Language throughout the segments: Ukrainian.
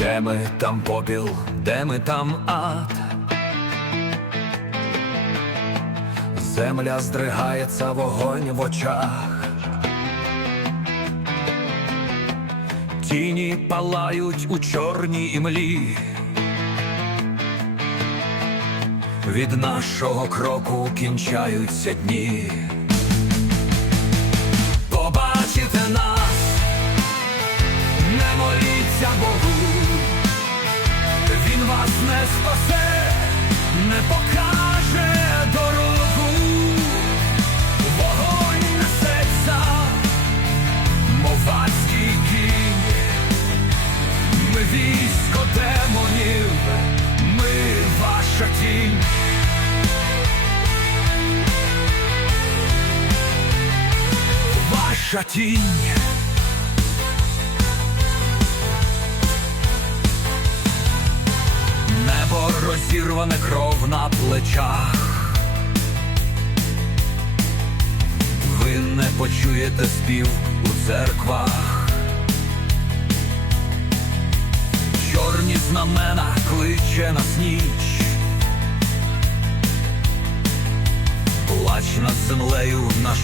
Де ми там попіл, де ми там ад? Земля здригається, вогонь в очах. Тіні палають у чорній імлі. Від нашого кроку кінчаються дні. Ваша тінь. Небо розірване кров на плечах. Ви не почуєте спів у церквах. Чорні знамена кличе нас ніч. Плач над землею наш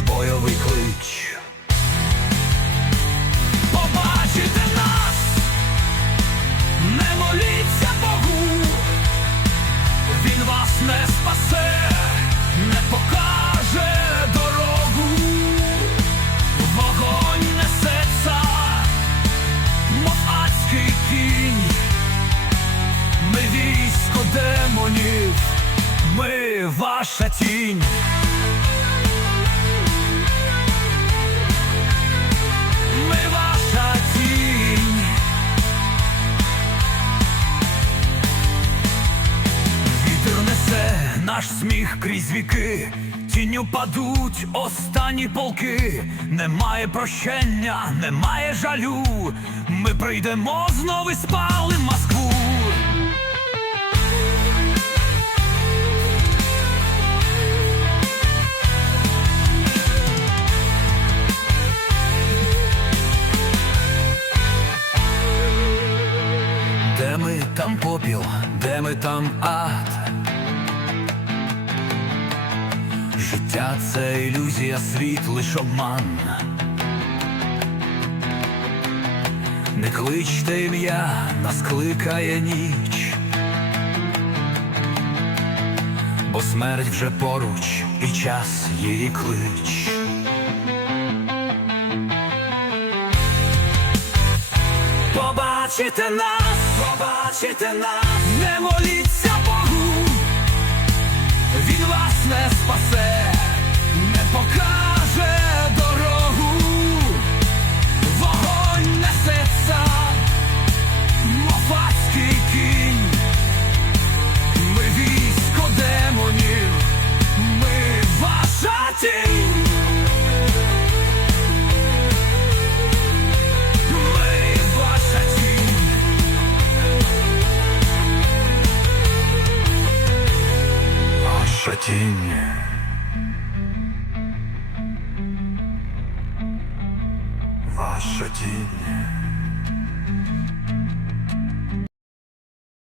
ми ваша тінь. Ми ваша тінь. Вітер несе наш сміх крізь віки, тінню падуть останні полки, немає прощення, немає жалю. Ми прийдемо знову спалим Москву. Попіл, де ми там ад? Життя це ілюзія, світ лиш обман. Не кличте ім'я, нас кликає ніч, бо смерть вже поруч і час її клич. Побачите нас, побачите нас, не моліться Богу, він вас не спасе, не покаже Ваша тінь. Ваша тінь.